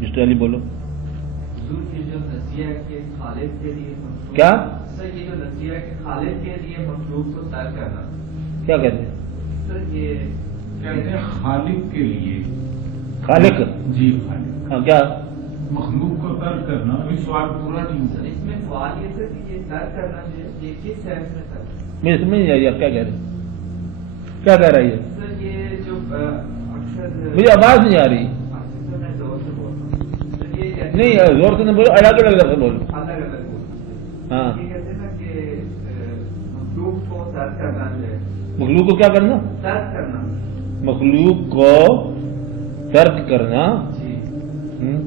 Mister علی بولو یہ جو نظریہ ہے کہ خالق کے لیے کیا سر، یہ جو نظریہ ہے کہ خالق کے لیے مخلوق کو ترک کرنا، کیا کہتے ہیں سر یہ کہتے ہیں خالق کے لیے، خالق جی خالق ہاں کیا مخلوق کو ترک کرنا، ابھی سوال پورا نہیں سر ہوا۔ اس میں سوال یہ تھا کہ یہ ترک کرنا جو ہے یہ کس سینس میں ترک؟ مجھے سمجھ نہیں آ رہی آپ کیا کہہ رہے ہیں، کیا کہہ رہی ہے سر یہ جو اکثر مجھے آواز نہیں آ رہی سر میں زور سے بول رہا ہوں سر، یہ کہتے نہیں ہیں زور سے نہیں بولو، الگ الگ لفظ بولو الگ الگ بول رہا ہوں۔ ہاں یہ کہتے ہیں نا کہ مخلوق کو ترک کرنا جو ہے، مخلوق کو کیا کرنا ترک کرنا، مخلوق کو ترک کرنا جی ہم،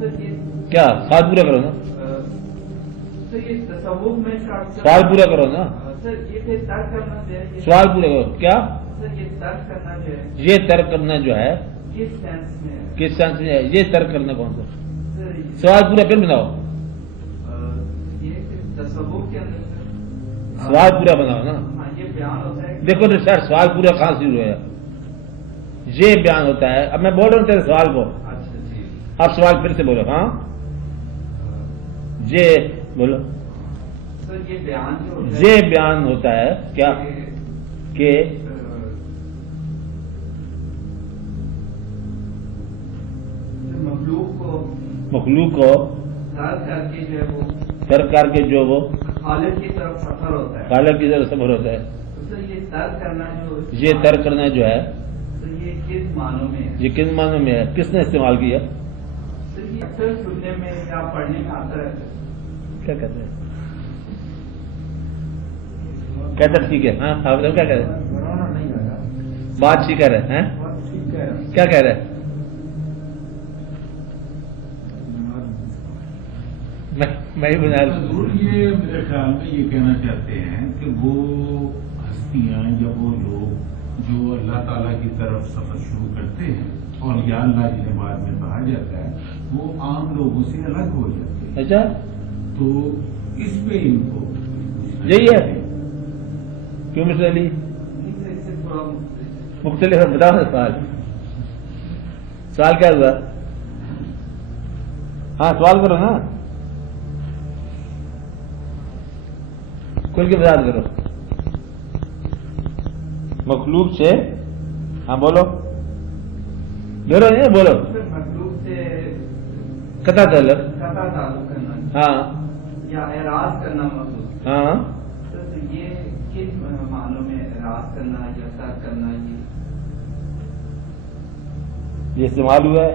سر یہ کیا سوال پورا کرو نا سر یہ تصوف میں سوال پورا کرو نا سر یہ پھر ترک کرنا جو ہے سوال پورا کرو کیا سر یہ ترک کرنا جو ہے یہ ترک کرنا جو ہے کس سینس میں ہے؟ کس سینس میں ہے یہ ترک کرنا کون سا سر سوال پورا پھر بناؤ یہ کہ تصوف کے اندر سر سوال پورا بناؤ نا ہاں یہ بیان ہوتا ہے دیکھو تو سر سوال پورا کہاں سے ہوا یہ بیان ہوتا ہے اب میں بول رہا ہوں تیرے سوال کو اچھا جی اب سوال پھر سے بولو ہاں یہ بولو سر یہ بیان جو ہوتا ہے یہ بیان ہوتا ہے کیا کہ مخلوق کو ترک کر کے جو ہے وہ ترک کر کے جو وہ خالق کی طرف سفر ہوتا ہے خالق کی طرف صبر ہوتا ہے تو سر یہ ترک کرنا جو یہ ترک کرنا جو ہے سر یہ کس معنوں میں ہے؟ یہ کن معنوں میں ہے کس نے استعمال کیا سر یہ اکثر سننے میں یا پڑھنے میں آتا رہتا ہے کیا کہتے ہیں کہتا ٹھیک ہے ہاں آپ کیا کہہ رہے ہیں بات ٹھیک کہہ رہے ہیں کیا کہہ رہے ہیں میں ہی بنا ضرور یہ میرے خیال میں یہ کہنا چاہتے ہیں کہ وہ ہستیاں یا وہ لوگ جو اللہ تعالیٰ کی طرف سفر شروع کرتے ہیں اور یا اللہ جنہیں بعد میں کہا جاتا ہے وہ عام لوگوں سے الگ ہو جاتے ہیں، اچھا تو اس پہ ان کو یہی ہے کیوں مسٹر علی نہیں سر، اس سے تھوڑا مختلف ہے بتاؤ نا سوال کیا ہوا ہاں سوال کرو نا کھل کے وضاحت کرو مخلوق سے ہاں بولو بولو نہیں بولو سر مخلوق سے قطع تعلق قطع تعلق کرنا ہاں یا اعراض کرنا مخلوق ہاں سر یہ کس معنوں میں اعراض کرنا یا ترک کرنا یہ استعمال ہوا ہے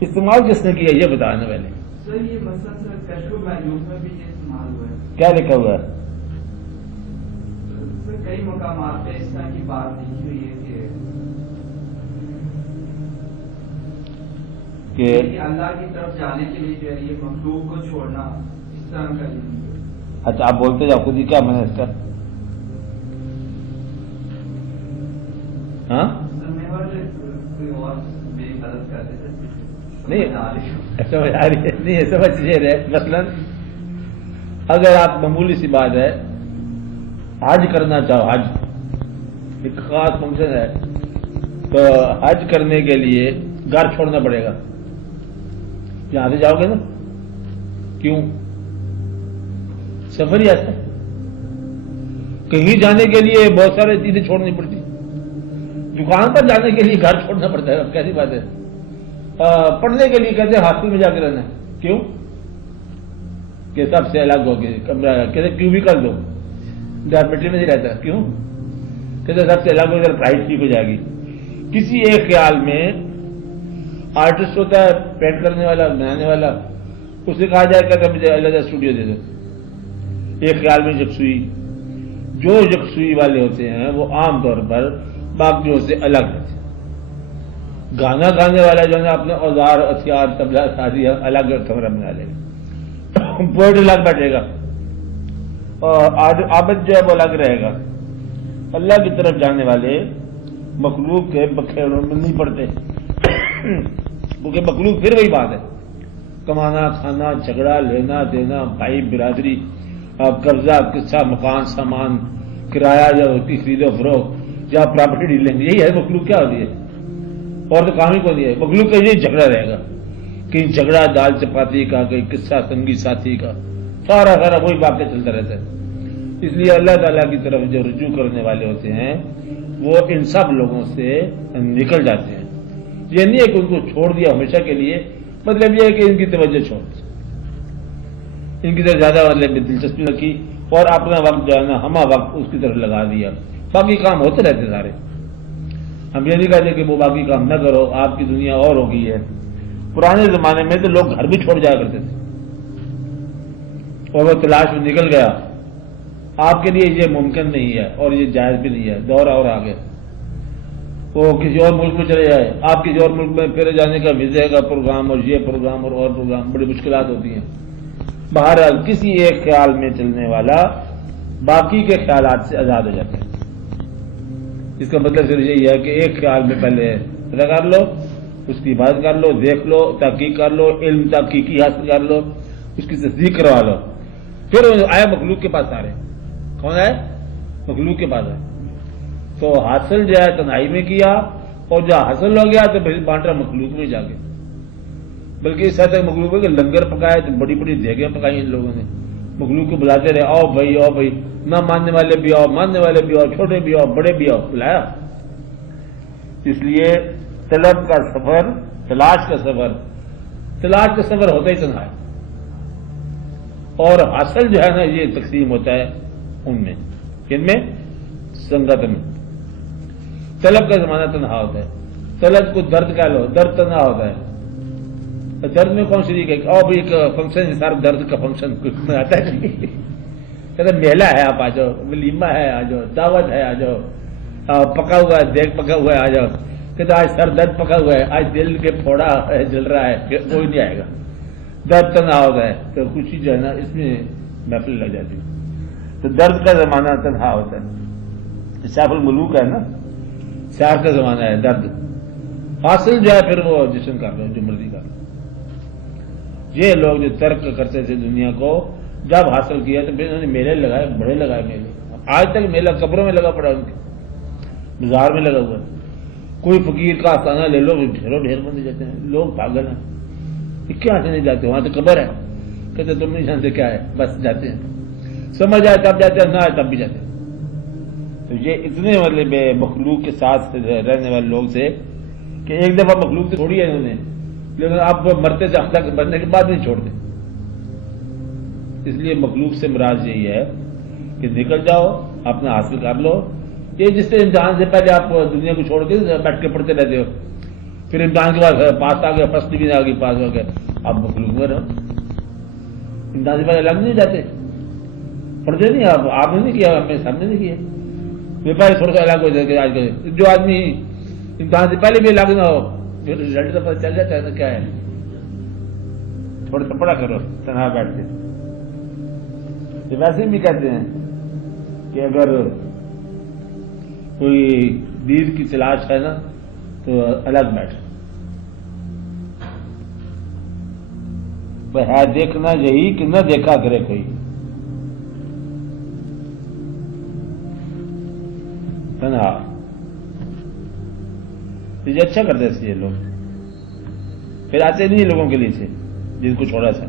استعمال کس نے کیا یہ بتانا پہلے سر یہ مثلا سر کشف معیوب میں بھی یہ استعمال ہوا ہے کیا لکھا ہوا ہے سر کئی مقامات پہ اس طرح کی بات لکھی ہوئی ہے کہ اللہ کی طرف جانے کے لیے جو ہے یہ مخلوق کو چھوڑنا اس طرح کا اچھا آپ بولتے جاؤ خود ہی کیا میں نے اس کا ہاں میں کوئی اور میری مدد کر دیتے نہیں سمجھ آ رہی ہے نہیں سمجھ یہ رہے مثلاً اگر آپ معمولی سی بات ہے حج کرنا چاہو حج ایک خاص فنکشن ہے تو حج کرنے کے لیے گھر چھوڑنا پڑے گا یہاں سے جاؤ گے نا کیوں سفر ہی ایسا کہیں جانے کے لیے بہت سارے چیزیں چھوڑنی پڑتی دکان پر جانے کے لیے گھر چھوڑنا پڑتا ہے اب کیسی بات ہے پڑھنے کے لیے کہتے ہیں ہاسٹل میں جا کے رہنا کیوں کہ سب سے الگ ہو گئے کمرہ کہتے کیوں بھی کر دو ڈارمیٹری میں نہیں رہتا کیوں کہتے سب سے الگ ہو کر پرائز ٹھیک ہو جائے گی کسی ایک خیال میں آرٹسٹ ہوتا ہے پینٹ کرنے والا بنانے والا اسے کہا جائے کہ مجھے الگ اسٹوڈیو دے دو ایک خیال میں یکسوئی جو یکسوئی والے ہوتے ہیں وہ عام طور پر باقیوں سے الگ رہتے ہیں گانا گانے والا جو ہے نا اپنے اوزار ہتھیار طبلہ سازی الگ کمرہ بنا لے گا پوئٹ الگ بیٹھے گا اور عابد جو ہے وہ الگ رہے گا اللہ کی طرف جانے والے مخلوق کے بکھیڑوں میں نہیں پڑتے کیونکہ مخلوق پھر وہی بات ہے کمانا کھانا جھگڑا لینا دینا بھائی برادری قبضہ قصہ مکان سامان کرایہ یا خرید و فروخت یا پراپرٹی ڈیلنگ یہی ہے مخلوق کیا ہوتی ہے اور تو کام ہی کو نہیں ہے مخلوق کا یہ جھگڑا رہے گا کہیں جھگڑا دال چپاتی کا، کہیں قصہ سنگی ساتھی کا، سارا وہی واقعہ چلتا رہتا ہے. اس لیے اللہ تعالیٰ کی طرف جو رجوع کرنے والے ہوتے ہیں وہ ان سب لوگوں سے نکل جاتے ہیں. یہ نہیں ہے کہ ان کو چھوڑ دیا ہمیشہ کے لیے، مطلب یہ ہے کہ ان کی توجہ چھوڑ دی، ان کی طرف زیادہ مطلب دلچسپی رکھی اور اپنا وقت جو ہے نا ہمہ وقت اس کی طرف لگا دیا. باقی کام ہوتے رہتے سارے. ہم یہ نہیں کہتے کہ وہ باقی کام نہ کرو، آپ کی دنیا اور ہو گئی ہے. پرانے زمانے میں تو لوگ گھر بھی چھوڑ جایا کرتے تھے اور وہ تلاش میں نکل گیا. آپ کے لیے یہ ممکن نہیں ہے اور یہ جائز بھی نہیں ہے. دور اور آگے وہ کسی اور ملک میں چلے جائے، آپ کسی اور ملک میں پھر جانے کا ویزے کا پروگرام اور یہ پروگرام اور پروگرام، بڑی مشکلات ہوتی ہیں. بہرحال کسی ایک خیال میں چلنے والا باقی کے خیالات سے آزاد ہو جاتا ہے. اس کا مطلب صرف یہی ہے کہ ایک خیال میں پہلے پتہ کر لو، اس کی بات کر لو، دیکھ لو، تحقیق کر لو، علم تحقیقی حاصل کر لو، اس کی تصدیق کروا لو، پھر آئے مخلوق کے پاس. سارے کون آئے؟ مخلوق کے پاس آئے. تو حاصل جو ہے تنہائی میں کیا اور جو حاصل ہو گیا تو پھر بانٹا مخلوق میں جا کے. بلکہ اس حد تک مخلوق ہے کہ لنگر پکائے تو بڑی بڑی دیگیں پکائی ان لوگوں نے. مخلوق کو بلاتے رہے، آؤ بھائی آؤ بھائی، نہ ماننے والے بھی آؤ، ماننے والے بھی آؤ، چھوٹے بھی آؤ، بڑے بھی آؤ، بلایا. اس لیے طلب کا سفر، تلاش کا سفر ہوتا ہی تنہا ہے. اور حاصل جو ہے نا یہ تقسیم ہوتا ہے ان میں، کن میں؟ سنگت میں. طلب کا زمانہ تنہا ہوتا ہے. طلب کو درد کہہ لو، درد تنہا ہوتا ہے. درد میں کون شریک ہے؟ اور بھی ایک فنکشن سارا درد کا فنکشن میں آتا ہے. کہتے میلہ ہے، آپ آ جاؤ، ولیمہ ہے آ جاؤ، دعوت ہے آ جاؤ، پکا ہوا ہے، دیگ پکا ہوا ہے آ جاؤ. کہتے آج سر درد پکا ہوا ہے، آج دل کے پھوڑا جل رہا ہے، کوئی نہیں آئے گا. درد تنہا ہوتا ہے تو خوشی جو ہے نا اس میں محفل لگ جاتی ہے. تو درد کا زمانہ تنہا ہوتا ہے. سیف الملوک ہے نا، سیاح کا زمانہ ہے درد. حاصل جو ہے پھر وہ جشن کر لو، جو مرضی کر لو. یہ لوگ جو ترک کرتے تھے دنیا کو، جب حاصل کیا تو پھر انہوں نے میلے لگائے، بڑے لگائے میلے. آج تک میلہ قبروں میں لگا پڑا، ان کے بازار میں لگا ہوا ہے. کوئی فقیر کا آستانہ لے لو، ڈھیروں ڈھیر بندے جاتے ہیں. لوگ پاگل ہیں، یہ کیا سے نہیں جاتے؟ وہاں تو قبر ہے. کہتے تم نہیں جانتے کیا ہے، بس جاتے ہیں. سمجھ آئے تب جاتے ہیں، نہ آئے تب بھی جاتے ہیں. تو یہ اتنے مطلب مخلوق کے ساتھ رہنے والے لوگ تھے کہ ایک دفعہ مخلوق تو چھوڑی ہے انہوں نے، لیکن آپ مرتے سے تک مرنے کے بعد نہیں چھوڑتے. اس لیے مخلوق سے مراد یہی ہے کہ نکل جاؤ، اپنا حاصل کر لو. یہ جس سے امتحان سے پہلے آپ دنیا کو چھوڑ کے بیٹھ کے پڑھتے رہتے ہو، پھر امتحان کے بعد پاس آ گیا، فرسٹ ڈویژن آ گئی، پاس ہو گیا، آپ مخلوق میں رہو. امتحان سے پہلے الگ نہیں جاتے، پڑھتے نہیں. آپ نے نہیں کیا، ہم نے سامنے نہیں کیا. ویپاری تھوڑا سا الگ ہو جائے گا. آج کل جو آدمی امتحان سے پہلے بھی الگ نہ ہو، پھر رزلٹ کا پتہ چل جاتا ہے نا کیا ہے. تھوڑا سا پڑھا کرو تنہا بیٹھ کے. ویسے بھی کہتے ہیں کہ اگر کوئی دین کی تلاش ہے نا تو الگ بیٹھ. ہے دیکھنا یہی کہ نہ دیکھا کرے کوئی. تنہا یہ اچھا کرتے تھے یہ لوگ. پھر آتے نہیں لوگوں کے لیے تھے جن کو چھوڑا تھا.